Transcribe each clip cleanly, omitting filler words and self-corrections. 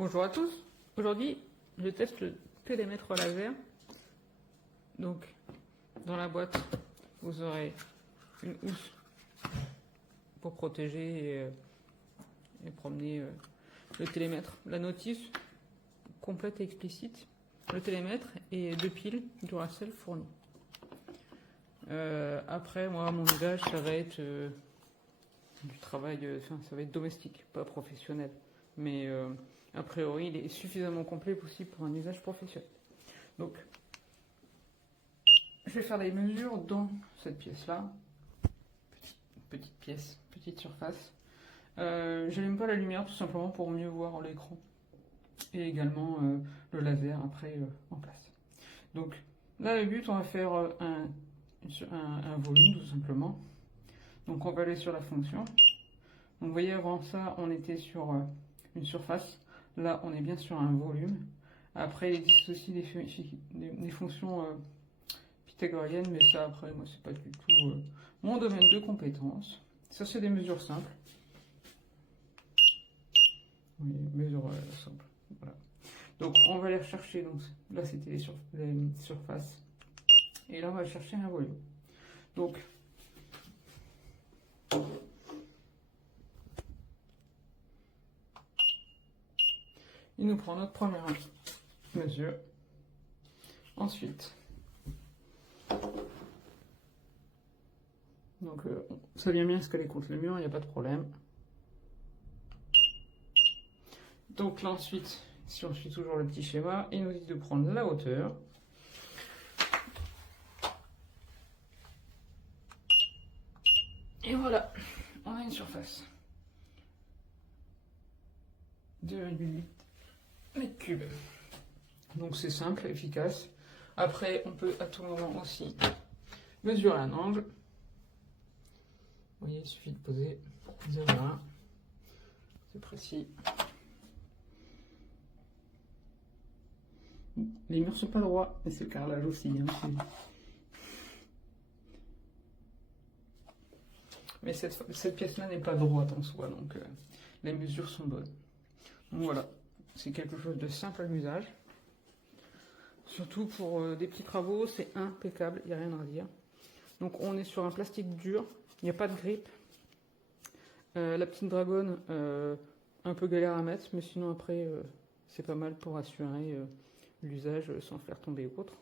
Bonjour à tous. Aujourd'hui, je teste le télémètre laser. Donc, dans la boîte, vous aurez une housse pour protéger et promener le télémètre. La notice complète et explicite. Le télémètre et 2 piles Duracell fournies. Après, moi, mon usage, ça va être du travail, ça va être domestique, pas professionnel. Mais a priori, il est suffisamment complet possible pour un usage professionnel. Donc, je vais faire des mesures dans cette pièce-là. Petite pièce, petite surface. Je n'aime pas la lumière tout simplement pour mieux voir l'écran. Et également le laser après en place. Donc, là, le but, on va faire un volume tout simplement. Donc, on va aller sur la fonction. Donc, vous voyez, avant ça, on était sur une surface. Là, on est bien sur un volume. Après, il existe aussi des fonctions pythagoriennes, mais ça, après, moi, c'est pas du tout mon domaine de compétence. Ça, c'est des mesures simples. Oui, mesures simples. Voilà. Donc, on va aller rechercher. Donc, là, c'était les surfaces. Et là, on va chercher un volume. Donc, il nous prend notre première mesure. Ensuite, donc ça vient bien se coller contre le mur, il n'y a pas de problème. Donc là ensuite, si on suit toujours le petit schéma, il nous dit de prendre la hauteur. Et voilà, on a une surface. 2,8 mètres cubes. Donc c'est simple, efficace. Après, on peut à tout moment aussi mesurer un angle. Vous voyez, il suffit de poser 0,1. C'est précis. Les murs sont pas droits, et c'est le carrelage aussi. Hein, mais cette pièce-là n'est pas droite en soi, donc les mesures sont bonnes. Donc voilà, c'est quelque chose de simple à l'usage. Surtout pour des petits travaux, c'est impeccable, il n'y a rien à dire. Donc on est sur un plastique dur, il n'y a pas de grippe. La petite dragonne, un peu galère à mettre, mais sinon après, c'est pas mal pour assurer l'usage sans faire tomber autre.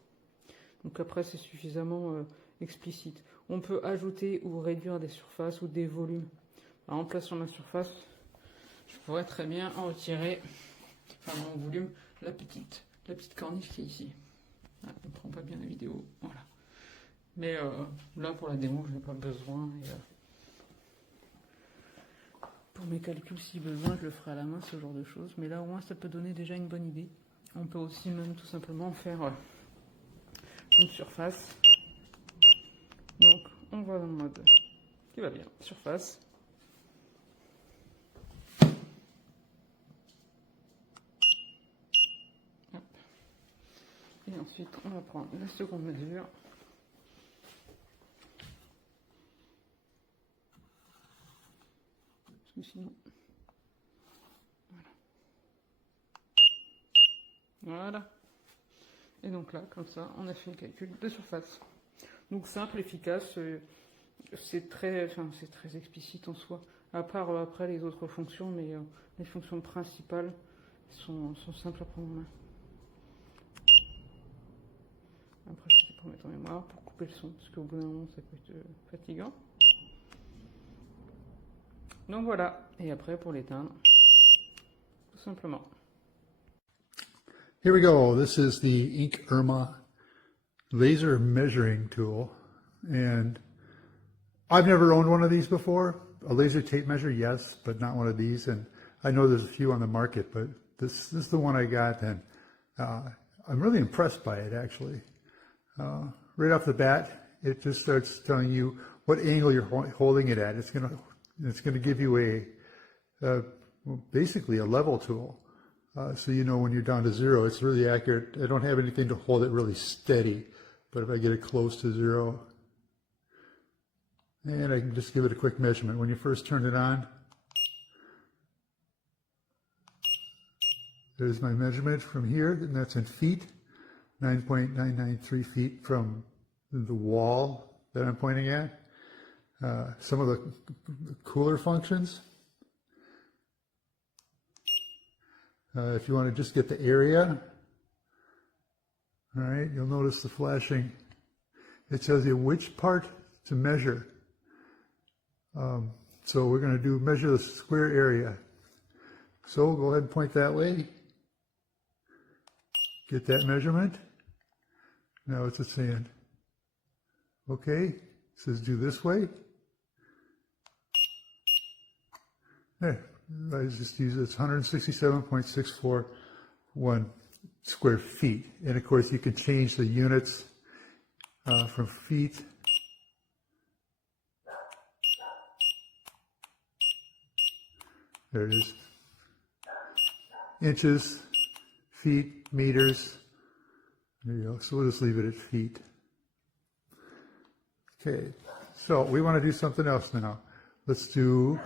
Donc après, c'est suffisamment explicite. On peut ajouter ou réduire des surfaces ou des volumes. Alors, en place sur ma surface, je pourrais très bien en retirer, enfin mon volume, la petite corniche qui est ici. Ah, on ne prend pas bien la vidéo, voilà. Mais là, pour la démo, je n'ai pas besoin. Et, pour mes calculs, si besoin, je le ferai à la main, ce genre de choses. Mais là, au moins, ça peut donner déjà une bonne idée. On peut aussi même tout simplement faire une surface. Donc, on va dans le mode qui va bien, surface. Hop. Et ensuite, on va prendre la seconde mesure. Parce que sinon... Voilà. Et donc là, comme ça, on a fait le calcul de surface. Donc simple, efficace, c'est très explicite en soi. À part après les autres fonctions, mais les fonctions principales sont simples à prendre en main. Après, c'est pour mettre en mémoire, pour couper le son, parce qu'au bout d'un moment, ça peut être fatigant. Donc voilà, et après pour l'éteindre, tout simplement. Here we go. This is the Ink Irma laser measuring tool. And I've never owned one of these before. A laser tape measure, yes, but not one of these. And I know there's a few on the market, but this is the one I got, and I'm really impressed by it, actually. Right off the bat, it just starts telling you what angle you're holding it at. It's gonna give you basically a level tool. So you know when you're down to 0, it's really accurate. I don't have anything to hold it really steady, but if I get it close to 0, and I can just give it a quick measurement. When you first turn it on, There's my measurement from here, and that's in feet, 9.993 feet from the wall that I'm pointing at. Some of the cooler functions. If you want to just get the area, all right, you'll notice the flashing. It tells you which part to measure. So we're going to measure the square area. So go ahead and point that way. Get that measurement. Now what's it saying? Okay, it says do this way. There, I just use it's 167.641 square feet. And of course you can change the units from feet. There it is. Inches, feet, meters. There you go. So we'll just leave it at feet. Okay. So we want to do something else now. Let's do,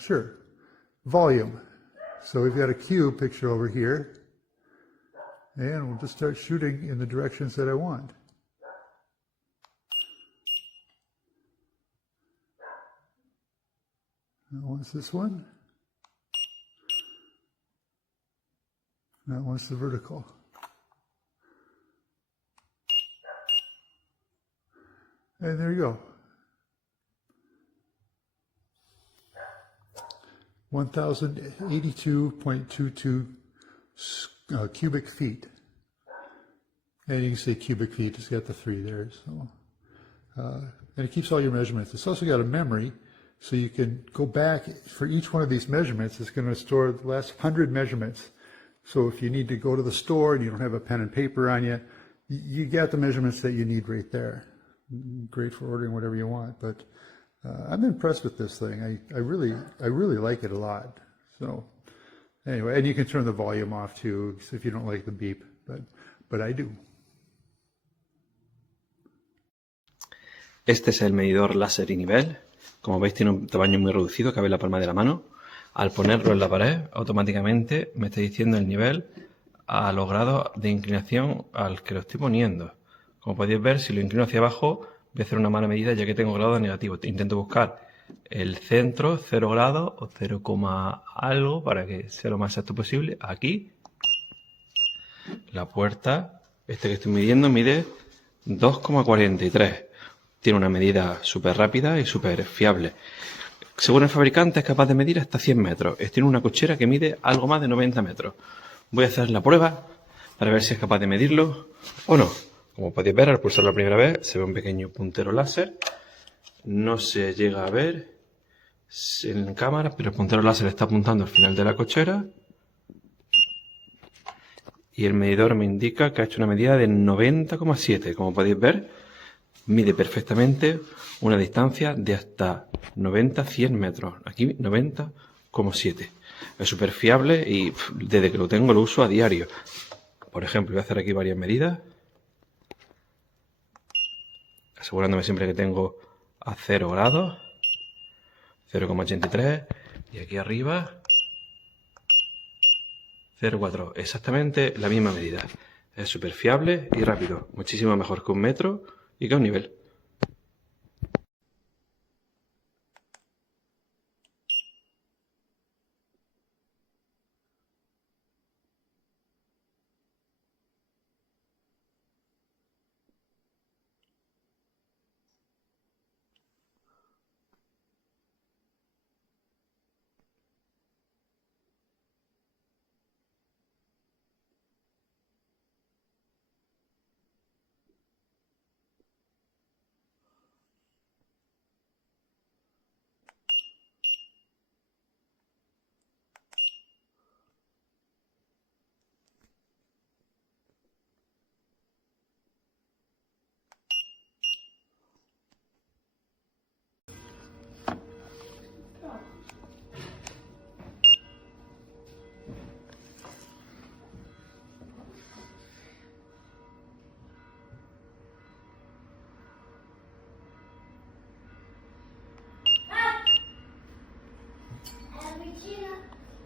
sure, volume. So we've got a cube picture over here. And we'll just start shooting in the directions that I want. That one's this one. That one's the vertical. And there you go. 1,082.22 cubic feet. And you can see cubic feet, it's got the 3 there. So, and it keeps all your measurements. It's also got a memory, so you can go back for each one of these measurements. It's going to store the last 100 measurements. So if you need to go to the store and you don't have a pen and paper on you, you got the measurements that you need right there. Great for ordering whatever you want. But I'm impressed with this thing. I really like it a lot. So anyway, and you can turn the volume off too if you don't like the beep. But I do. Este es el medidor láser y nivel. Como veis, tiene un tamaño muy reducido, cabe en la palma de la mano. Al ponerlo en la pared, automáticamente me está diciendo el nivel a los grados de inclinación al que lo estoy poniendo. Como podéis ver, si lo inclino hacia abajo, voy a hacer una mala medida ya que tengo grados negativos. Intento buscar el centro, 0 grados o 0, algo para que sea lo más exacto posible. Aquí, la puerta, que estoy midiendo, mide 2,43. Tiene una medida súper rápida y súper fiable. Según el fabricante es capaz de medir hasta 100 metros. Tiene una cochera que mide algo más de 90 metros. Voy a hacer la prueba para ver si es capaz de medirlo o no. Como podéis ver, al pulsarlo la primera vez se ve un pequeño puntero láser. No se llega a ver en cámara, pero el puntero láser está apuntando al final de la cochera. Y el medidor me indica que ha hecho una medida de 90,7. Como podéis ver, mide perfectamente una distancia de hasta 90-100 metros. Aquí 90,7. Es súper fiable y desde que lo tengo lo uso a diario. Por ejemplo, voy a hacer aquí varias medidas, asegurándome siempre que tengo a 0 grados, 0,83, y aquí arriba 0,4. Exactamente la misma medida. Es súper fiable y rápido. Muchísimo mejor que un metro y que un nivel.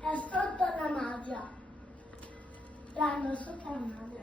È sotto la magia. L'hanno sotto la magia.